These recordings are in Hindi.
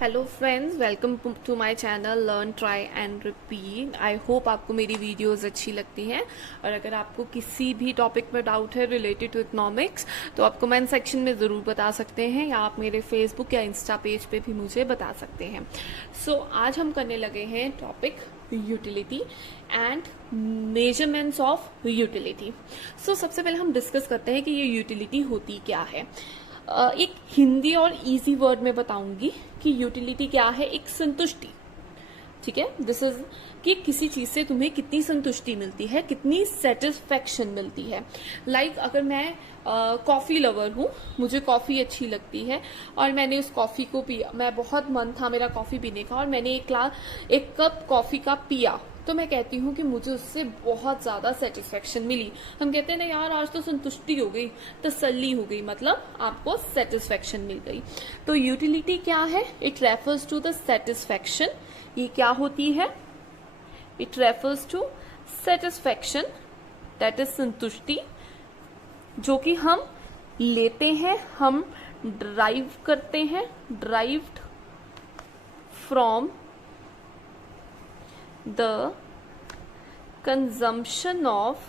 Hello friends, welcome to my channel learn try and repeat. I hope आपको मेरी वीडियोस अच्छी लगती हैं। और अगर आपको किसी भी टॉपिक में डाउट है रिलेटेड टू इकोनॉमिक्स तो आप कमेंट सेक्शन में ज़रूर बता सकते हैं, या आप मेरे फेसबुक या इंस्टा पेज पे भी मुझे बता सकते हैं। सो आज हम करने लगे हैं topic utility and measurements of utility. So सबसे पहले हम डिस्कस करते हैं कि ये यूटिलिटी होती क्या है। एक हिंदी और इजी वर्ड में बताऊंगी कि यूटिलिटी क्या है। एक संतुष्टि, ठीक है। दिस इज कि किसी चीज से तुम्हें कितनी संतुष्टि मिलती है, कितनी सेटिस्फेक्शन मिलती है। लाइक अगर मैं कॉफी लवर हूँ, मुझे कॉफी अच्छी लगती है और मैंने उस कॉफी को पिया, मैं बहुत मन था मेरा कॉफी पीने का और मैंने एक कप कॉफी का पिया, तो मैं कहती हूँ कि मुझे उससे बहुत ज्यादा सेटिस्फेक्शन मिली। हम कहते हैं ना यार आज तो संतुष्टि हो गई, तसल्ली हो गई, मतलब आपको सेटिस्फेक्शन मिल गई। तो यूटिलिटी क्या है? It refers to the satisfaction. ये क्या होती है? It refers to satisfaction, that is संतुष्टि, जो कि हम लेते हैं, हम ड्राइव करते हैं, derived from the consumption of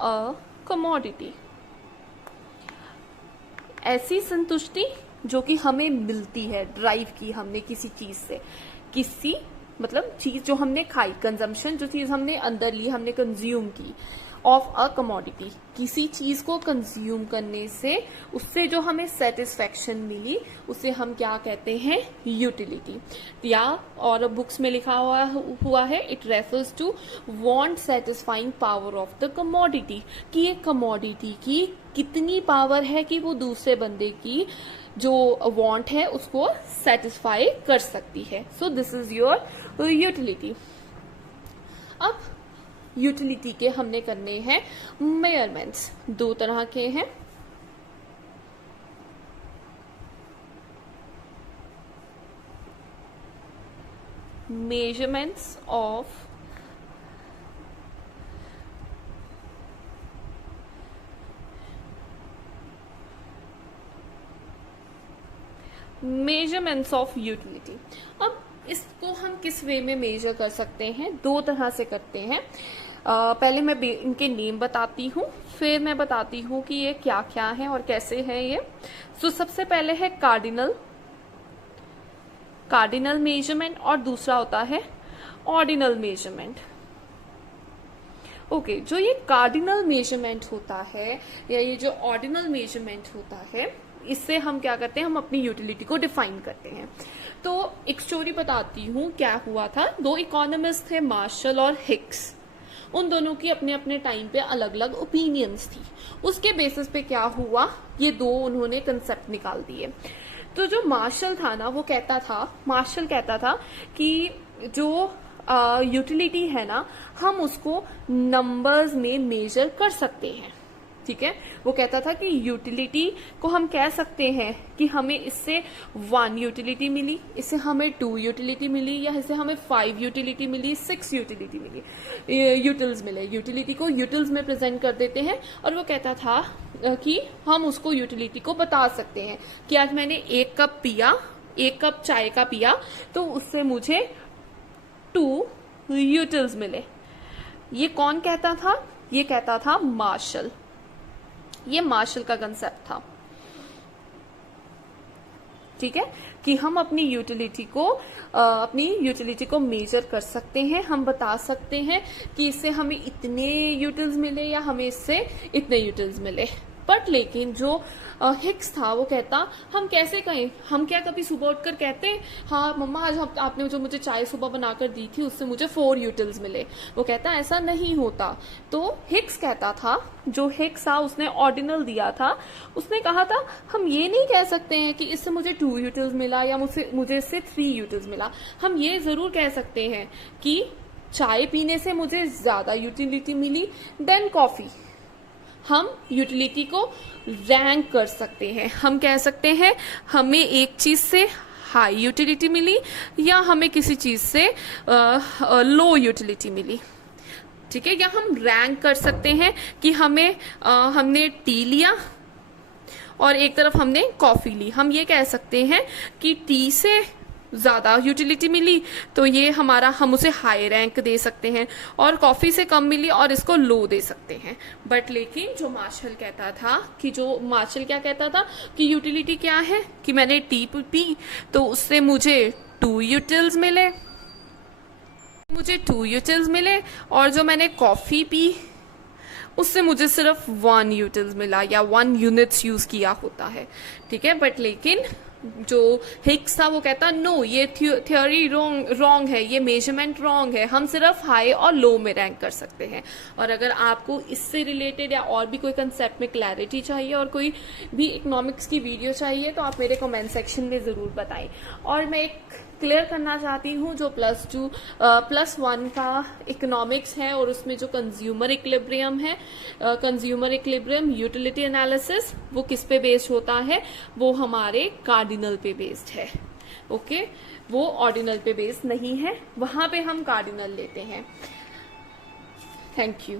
a commodity। ऐसी संतुष्टि जो कि हमें मिलती है, ड्राइव की हमने किसी चीज से, किसी मतलब चीज जो हमने खाई, कंजम्पशन जो चीज हमने अंदर ली, हमने कंज्यूम की, ऑफ अ कमोडिटी, किसी चीज को कंज्यूम करने से उससे जो हमें सेटिस्फेक्शन मिली उसे हम क्या कहते हैं? यूटिलिटी। या और बुक्स में लिखा हुआ है it refers to want satisfying power of the commodity, कि ये कमोडिटी की कितनी पावर है कि वो दूसरे बंदे की जो वांट है उसको सेटिस्फाई कर सकती है। So this is your utility. अब यूटिलिटी के हमने करने हैं मेजरमेंट्स। दो तरह के हैं। Measurements of utility. अब इसको हम किस वे में मेजर कर सकते हैं? दो तरह से करते हैं। पहले मैं इनके नेम बताती हूँ, फिर मैं बताती हूँ कि ये क्या क्या है और कैसे है ये। सो सबसे पहले है कार्डिनल मेजरमेंट और दूसरा होता है ऑर्डिनल मेजरमेंट। ओके, जो ये कार्डिनल मेजरमेंट होता है या ये जो ऑर्डिनल मेजरमेंट होता है, इससे हम क्या करते हैं? हम अपनी यूटिलिटी को डिफाइन करते हैं। तो एक स्टोरी बताती हूँ क्या हुआ था। दो इकोनॉमिस्ट थे, मार्शल और हिक्स। उन दोनों की अपने अपने टाइम पे अलग अलग ओपिनियंस थी। उसके बेसिस पे क्या हुआ, ये दो उन्होंने कंसेप्ट निकाल दिए। तो जो मार्शल था ना, मार्शल कहता था कि जो यूटिलिटी है ना, हम उसको नंबर्स में मेजर कर सकते हैं, ठीक है। वो कहता था कि यूटिलिटी को हम कह सकते हैं कि हमें इससे 1 यूटिलिटी मिली, इससे हमें 2 यूटिलिटी मिली, या इससे हमें 5 यूटिलिटी मिली, 6 यूटिलिटी मिली, यूटिल्स मिले। यूटिलिटी को यूटिल्स में प्रेजेंट कर देते हैं। और वो कहता था कि हम उसको यूटिलिटी को बता सकते हैं कि आज मैंने 1 कप चाय का पिया तो उससे मुझे 2 यूटिल्स मिले। ये कौन कहता था? ये कहता था मार्शल। ये मार्शल का कंसेप्ट था, ठीक है, कि हम अपनी यूटिलिटी को मेजर कर सकते हैं। हम बता सकते हैं कि इससे हमें इतने यूटिल्स मिले या हमें इससे इतने यूटिल्स मिले। बट लेकिन जो हिक्स था वो कहता, हम कैसे कहें? हम क्या कभी सुबह उठकर कहते हैं हाँ मम्मा आज आपने जो मुझे चाय सुबह बनाकर दी थी उससे मुझे 4 यूटिल्स मिले? वो कहता ऐसा नहीं होता। तो हिक्स कहता था, जो हिक्स था उसने ऑर्डिनल दिया था, उसने कहा था हम ये नहीं कह सकते हैं कि इससे मुझे 2 यूटिल्स मिला या मुझे इससे 3 यूटिल्स मिला। हम ये जरूर कह सकते हैं कि चाय पीने से मुझे ज्यादा यूटिलिटी मिली देन कॉफी। हम यूटिलिटी को रैंक कर सकते हैं। हम कह सकते हैं हमें एक चीज से हाई यूटिलिटी मिली या हमें किसी चीज से लो यूटिलिटी मिली, ठीक है। या हम रैंक कर सकते हैं कि हमने टी लिया और एक तरफ हमने कॉफी ली। हम ये कह सकते हैं कि टी से ज्यादा यूटिलिटी मिली तो ये हमारा, हम उसे हाई रैंक दे सकते हैं, और कॉफी से कम मिली और इसको लो दे सकते हैं। बट लेकिन जो मार्शल कहता था कि क्या कहता था कि यूटिलिटी क्या है, कि मैंने टी पी तो उससे मुझे 2 यूटिल्स मिले, और जो मैंने कॉफी पी उससे मुझे सिर्फ 1 यूटिल्स मिला, या 1 यूनिट्स यूज किया होता है, ठीक है। बट लेकिन जो हिग्स था वो कहता नो, ये थ्योरी रॉन्ग है, ये मेजरमेंट रॉन्ग है, हम सिर्फ हाई और लो में रैंक कर सकते हैं। और अगर आपको इससे रिलेटेड या और भी कोई कंसेप्ट में क्लैरिटी चाहिए और कोई भी इकोनॉमिक्स की वीडियो चाहिए तो आप मेरे कमेंट सेक्शन में ज़रूर बताएं। और मैं एक क्लियर करना चाहती हूँ, जो +1 का इकोनॉमिक्स है और उसमें जो कंज्यूमर इक्विलिब्रियम है, कंज्यूमर इक्विलिब्रियम यूटिलिटी एनालिसिस, वो किस पे बेस्ड होता है, वो हमारे कार्डिनल पे बेस्ड है। ओके, वो ऑर्डिनल पे बेस्ड नहीं है, वहां पे हम कार्डिनल लेते हैं। Thank you.